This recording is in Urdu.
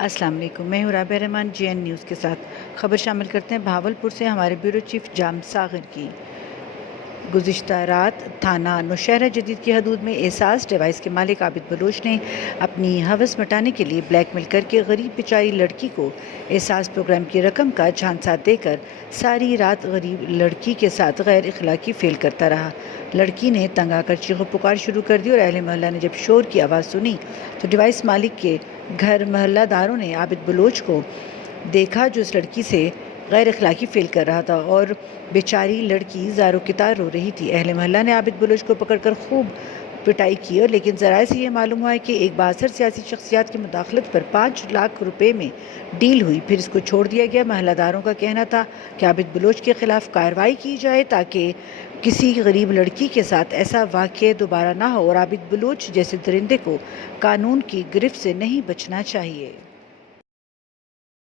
السلام علیکم، میں ہوں رابعہ رحمان جے این نیوز کے ساتھ خبر شامل کرتے ہیں۔ بہاولپور سے ہمارے بیورو چیف جام ساغر کی گزشتہ رات تھانہ نوشہرہ جدید کی حدود میں احساس ڈیوائس کے مالک عابد بلوچ نے اپنی ہوس مٹانے کے لیے بلیک میل کر کے غریب بیچاری لڑکی کو احساس پروگرام کی رقم کا جھانسا دے کر ساری رات غریب لڑکی کے ساتھ غیر اخلاقی فعل کرتا رہا۔ لڑکی نے تنگ آ کر چیخو پکار شروع کر دی اور اہل محلہ نے جب شور کی آواز سنی تو ڈیوائس مالک کے گھر محلہ داروں نے عابد بلوچ کو دیکھا جو اس لڑکی سے غیر اخلاقی فعل کر رہا تھا اور بیچاری لڑکی زار و کتار رو رہی تھی۔ اہل محلہ نے عابد بلوچ کو پکڑ کر خوب پٹائی کی اور لیکن ذرائع سے یہ معلوم ہوا ہے کہ ایک بااثر سیاسی شخصیات کی مداخلت پر 5 لاکھ روپے میں ڈیل ہوئی، پھر اس کو چھوڑ دیا گیا۔ محلہ داروں کا کہنا تھا کہ عابد بلوچ کے خلاف کارروائی کی جائے تاکہ کسی غریب لڑکی کے ساتھ ایسا واقعہ دوبارہ نہ ہو اور عابد بلوچ جیسے درندے کو قانون کی گرفت سے نہیں بچنا چاہیے۔